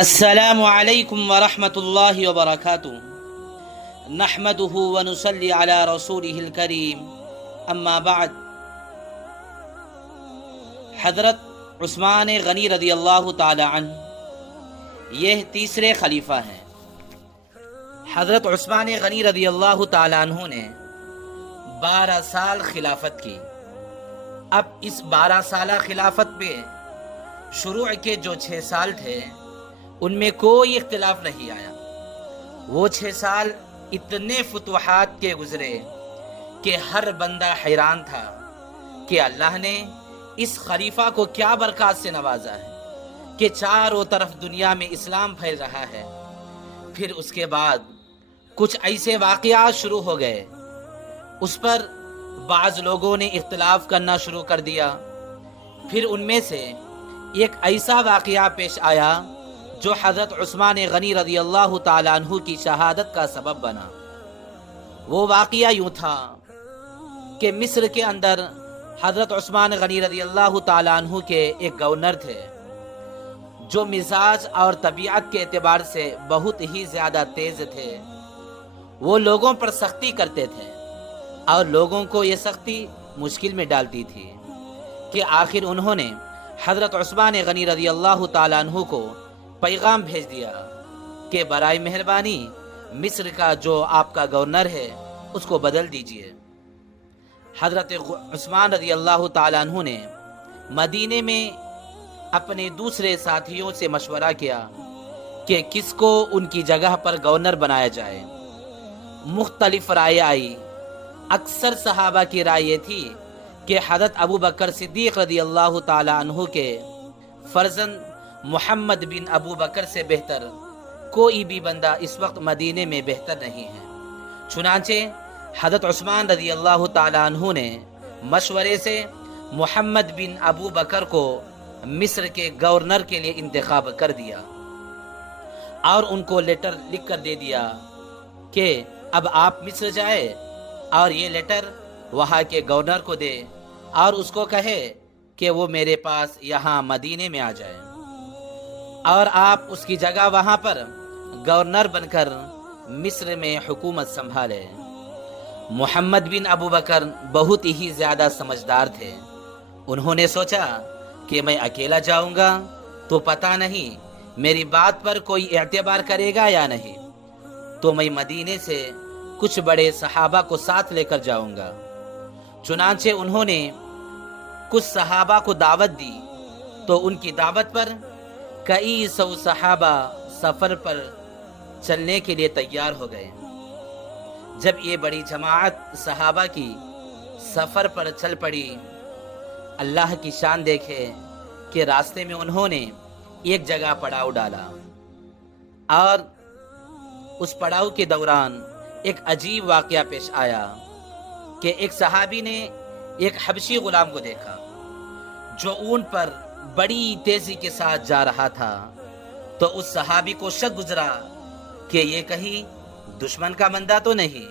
السلام علیکم ورحمۃ اللہ وبرکاتہ نحمدہ ونصلی علی رسولہ الکریم اما بعد۔ حضرت عثمان غنی رضی اللہ تعالی عنہ یہ تیسرے خلیفہ ہیں۔ حضرت عثمان غنی رضی اللہ تعالی عنہ نے 12 سال خلافت کی۔ اب اس 12 سالہ خلافت پہ شروع کے جو 6 سال تھے ان میں کوئی اختلاف نہیں آیا۔ وہ 6 سال اتنے فتوحات کے گزرے کہ ہر بندہ حیران تھا کہ اللہ نے اس خلیفہ کو کیا برکات سے نوازا ہے کہ چاروں طرف دنیا میں اسلام پھیل رہا ہے۔ پھر اس کے بعد کچھ ایسے واقعات شروع ہو گئے، اس پر بعض لوگوں نے اختلاف کرنا شروع کر دیا۔ پھر ان میں سے ایک ایسا واقعہ پیش آیا جو حضرت عثمان غنی رضی اللہ تعالیٰ عنہ کی شہادت کا سبب بنا۔ وہ واقعہ یوں تھا کہ مصر کے اندر حضرت عثمان غنی رضی اللہ تعالیٰ عنہ کے ایک گورنر تھے جو مزاج اور طبیعت کے اعتبار سے بہت ہی زیادہ تیز تھے۔ وہ لوگوں پر سختی کرتے تھے اور لوگوں کو یہ سختی مشکل میں ڈالتی تھی کہ آخر انہوں نے حضرت عثمان غنی رضی اللہ تعالیٰ عنہ کو پیغام بھیج دیا کہ برائے مہربانی مصر کا جو آپ کا گورنر ہے اس کو بدل دیجئے۔ حضرت عثمان رضی اللہ تعالیٰ عنہ نے مدینے میں اپنے دوسرے ساتھیوں سے مشورہ کیا کہ کس کو ان کی جگہ پر گورنر بنایا جائے۔ مختلف رائے آئی۔ اکثر صحابہ کی رائے یہ تھی کہ حضرت ابو بکر صدیق رضی اللہ تعالیٰ عنہ کے فرزند محمد بن ابو بکر سے بہتر کوئی بھی بندہ اس وقت مدینے میں بہتر نہیں ہے۔ چنانچہ حضرت عثمان رضی اللہ تعالیٰ عنہ نے مشورے سے محمد بن ابو بکر کو مصر کے گورنر کے لیے انتخاب کر دیا اور ان کو لیٹر لکھ کر دے دیا کہ اب آپ مصر جائے اور یہ لیٹر وہاں کے گورنر کو دے اور اس کو کہے کہ وہ میرے پاس یہاں مدینے میں آ جائے اور آپ اس کی جگہ وہاں پر گورنر بن کر مصر میں حکومت سنبھالے۔ محمد بن ابو بکر بہت ہی زیادہ سمجھدار تھے۔ انہوں نے سوچا کہ میں اکیلا جاؤں گا تو پتہ نہیں میری بات پر کوئی اعتبار کرے گا یا نہیں، تو میں مدینے سے کچھ بڑے صحابہ کو ساتھ لے کر جاؤں گا۔ چنانچہ انہوں نے کچھ صحابہ کو دعوت دی تو ان کی دعوت پر کئی سو صحابہ سفر پر چلنے کے لیے تیار ہو گئے۔ جب یہ بڑی جماعت صحابہ کی سفر پر چل پڑی، اللہ کی شان دیکھے کہ راستے میں انہوں نے ایک جگہ پڑاؤ ڈالا اور اس پڑاؤ کے دوران ایک عجیب واقعہ پیش آیا کہ ایک صحابی نے ایک حبشی غلام کو دیکھا جو اونٹ پر بڑی تیزی کے ساتھ جا رہا تھا، تو اس صحابی کو شک گزرا کہ یہ کہیں دشمن کا بندہ تو نہیں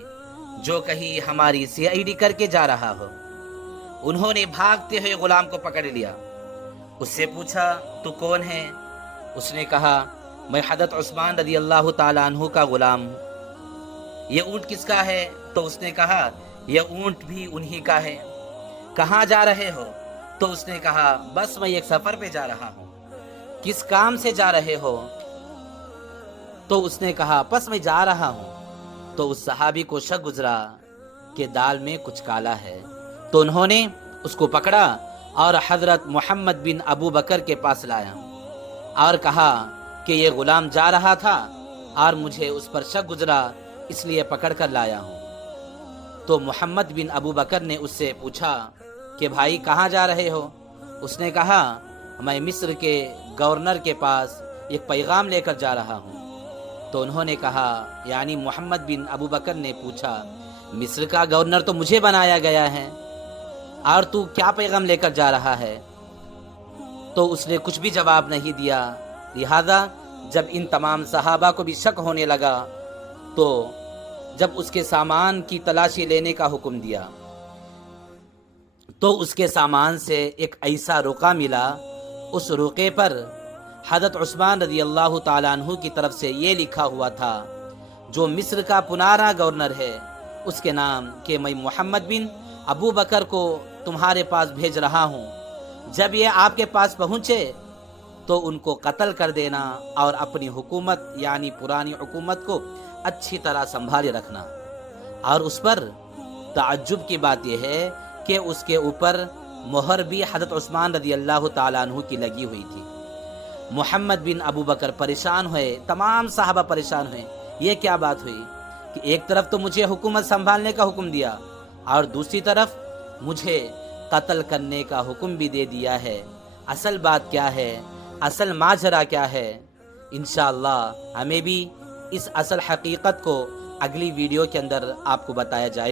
جو کہیں ہماری CID کر کے جا رہا ہو۔ انہوں نے بھاگتے ہوئے غلام کو پکڑ لیا، اس سے پوچھا تو کون ہے؟ اس نے کہا میں حضرت عثمان رضی اللہ تعالیٰ عنہ کا غلام ہوں۔ یہ اونٹ کس کا ہے؟ تو اس نے کہا یہ اونٹ بھی انہی کا ہے۔ کہاں جا رہے ہو؟ تو اس نے کہا بس میں ایک سفر پہ جا رہا ہوں۔ کس کام سے جا رہے ہو؟ تو اس نے کہا بس میں جا رہا ہوں۔ تو اس صحابی کو شک گزرا کہ دال میں کچھ کالا ہے، تو انہوں نے اس کو پکڑا اور حضرت محمد بن ابو بکر کے پاس لایا اور کہا کہ یہ غلام جا رہا تھا اور مجھے اس پر شک گزرا اس لیے پکڑ کر لایا ہوں۔ تو محمد بن ابو بکر نے اس سے پوچھا کہ بھائی کہاں جا رہے ہو؟ اس نے کہا میں مصر کے گورنر کے پاس ایک پیغام لے کر جا رہا ہوں۔ تو انہوں نے کہا یعنی محمد بن ابو بکر نے پوچھا مصر کا گورنر تو مجھے بنایا گیا ہے اور تو کیا پیغام لے کر جا رہا ہے؟ تو اس نے کچھ بھی جواب نہیں دیا۔ لہذا جب ان تمام صحابہ کو بھی شک ہونے لگا تو جب اس کے سامان کی تلاشی لینے کا حکم دیا تو اس کے سامان سے ایک ایسا رقعہ ملا، اس رقعے پر حضرت عثمان رضی اللہ تعالیٰ عنہ کی طرف سے یہ لکھا ہوا تھا، جو مصر کا پنارا گورنر ہے اس کے نام کہ میں محمد بن ابو بکر کو تمہارے پاس بھیج رہا ہوں، جب یہ آپ کے پاس پہنچے تو ان کو قتل کر دینا اور اپنی حکومت یعنی پرانی حکومت کو اچھی طرح سنبھالے رکھنا۔ اور اس پر تعجب کی بات یہ ہے کہ اس کے اوپر مہر بھی حضرت عثمان رضی اللہ تعالیٰ عنہ کی لگی ہوئی تھی۔ محمد بن ابو بکر پریشان ہوئے، تمام صحابہ پریشان ہوئے، یہ کیا بات ہوئی کہ ایک طرف تو مجھے حکومت سنبھالنے کا حکم دیا اور دوسری طرف مجھے قتل کرنے کا حکم بھی دے دیا ہے، اصل بات کیا ہے، اصل ماجرا کیا ہے؟ انشاءاللہ ہمیں بھی اس اصل حقیقت کو اگلی ویڈیو کے اندر آپ کو بتایا جائے۔